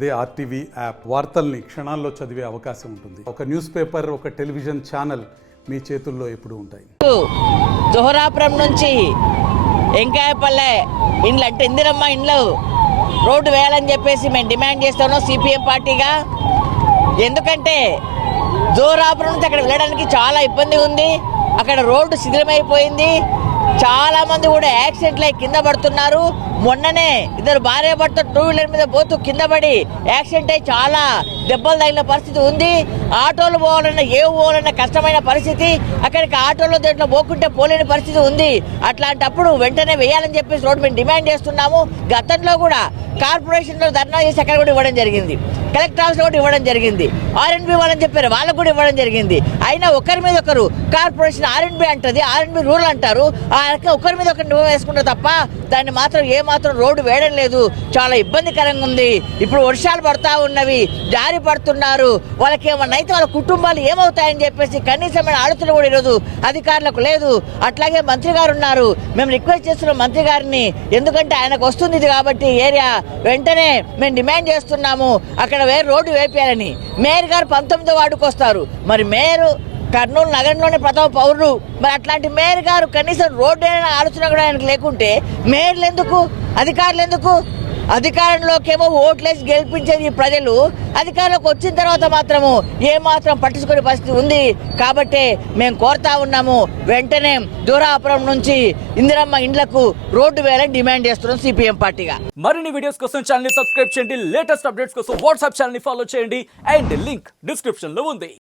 అదే RTV app వార్తల్ని క్షణాల్లో చదివే అవకాశం ఉంటుంది. ఒక న్యూస్ పేపర్, ఒక టెలివిజన్ ఛానల్ మీ చేతుల్లో ఎప్పుడూ ఉంటాయి. జోహరాపురం నుంచి ఎంకాయపల్లె ఇండ్లు అంటే ఇందిరమ్మ ఇండ్లు రోడ్డు వేయాలని చెప్పేసి మేము డిమాండ్ చేస్తున్నాం సిపిఎం పార్టీగా. ఎందుకంటే జోహరాపురం నుంచి అక్కడ వెళ్ళడానికి చాలా ఇబ్బంది ఉంది. అక్కడ రోడ్డు శిథిలమైపోయింది. చాలా మంది కూడా యాక్సిడెంట్లు అయి కింద పడుతున్నారు. మొన్ననే ఇద్దరు భార్య భర్త 2 వీలర్ మీద పోతూ కింద పడి యాక్సిడెంట్ అయి చాలా దెబ్బలు తగిన పరిస్థితి ఉంది. ఆటోలు పోవాలన్నా పోవాలన్నా కష్టమైన పరిస్థితి. అక్కడికి ఆటోలో దేంట్లో పోకుంటే పోలేని పరిస్థితి ఉంది. అట్లాంటప్పుడు వెంటనే వేయాలని చెప్పేసి రోడ్డు మేము డిమాండ్ చేస్తున్నాము. గతంలో కూడా కార్పొరేషన్లో ధర్నా చేసి అక్కడ కూడా ఇవ్వడం జరిగింది. కలెక్టర్ ఆఫీస్లో కూడా ఇవ్వడం జరిగింది. ఆర్ఎండ్బి వాళ్ళని చెప్పారు, వాళ్ళకు కూడా ఇవ్వడం జరిగింది. అయినా ఒకరి మీద ఒకరు కార్పొరేషన్ ఆర్ఎండ్బి అంటది, ఆర్ఎండ్బి రూల్ అంటారు. ఆ ఒకరి మీద ఒకరిని వేసుకుంటారు తప్ప దాన్ని మాత్రం ఏమాత్రం రోడ్డు వేయడం లేదు. చాలా ఇబ్బందికరంగా ఉంది. ఇప్పుడు వర్షాలు పడతా ఉన్నవి, జారి పడుతున్నారు. వాళ్ళకి ఏమన్నా అయితే వాళ్ళ కుటుంబాలు ఏమవుతాయని చెప్పేసి కనీసమైన ఆలోచన కూడా ఈరోజు అధికారులకు లేదు. అట్లాగే మంత్రి గారు ఉన్నారు. మేము రిక్వెస్ట్ చేస్తున్నాం మంత్రి గారిని, ఎందుకంటే ఆయనకు వస్తుంది ఇది కాబట్టి ఏరియా వెంటనే మేము డిమాండ్ చేస్తున్నాము అక్కడ వేరే రోడ్డు వేపేయాలని. మేయర్ గారు 19వ వార్డుకు వస్తారు. మరి మేయర్ కర్నూలు నగరంలోనే ప్రథమ పౌరుడు. మరి అట్లాంటి మేయర్ గారు కనీసం రోడ్డు అయినా ఆలోచన కూడా ఆయనకు లేకుంటే మేయర్లు ఎందుకు, అధికారులు ఎందుకు? అధికారంలోకేమో ఓట్లేసి గెలిపించేది ఈ ప్రజలు, అధికారంలోకి వచ్చిన తర్వాత మాత్రము ఏమాత్రం పట్టించుకునే పరిస్థితి ఉంది. కాబట్టి మేము కోరుతా ఉన్నాము వెంటనే జోహరాపురం నుంచి ఇందిరమ్మ ఇండ్లకు రోడ్డు వేయాలని డిమాండ్ చేస్తున్నాం సిపిఎం పార్టీగా. మరిన్ని వీడియోస్ కోసం ఛానల్ ని సబ్స్క్రైబ్ చేయండి. లేటెస్ట్ అప్డేట్స్ కోసం వాట్సాప్ ఛానల్ ని ఫాలో చేయండి. అండ్ లింక్ డిస్క్రిప్షన్ లో ఉంది.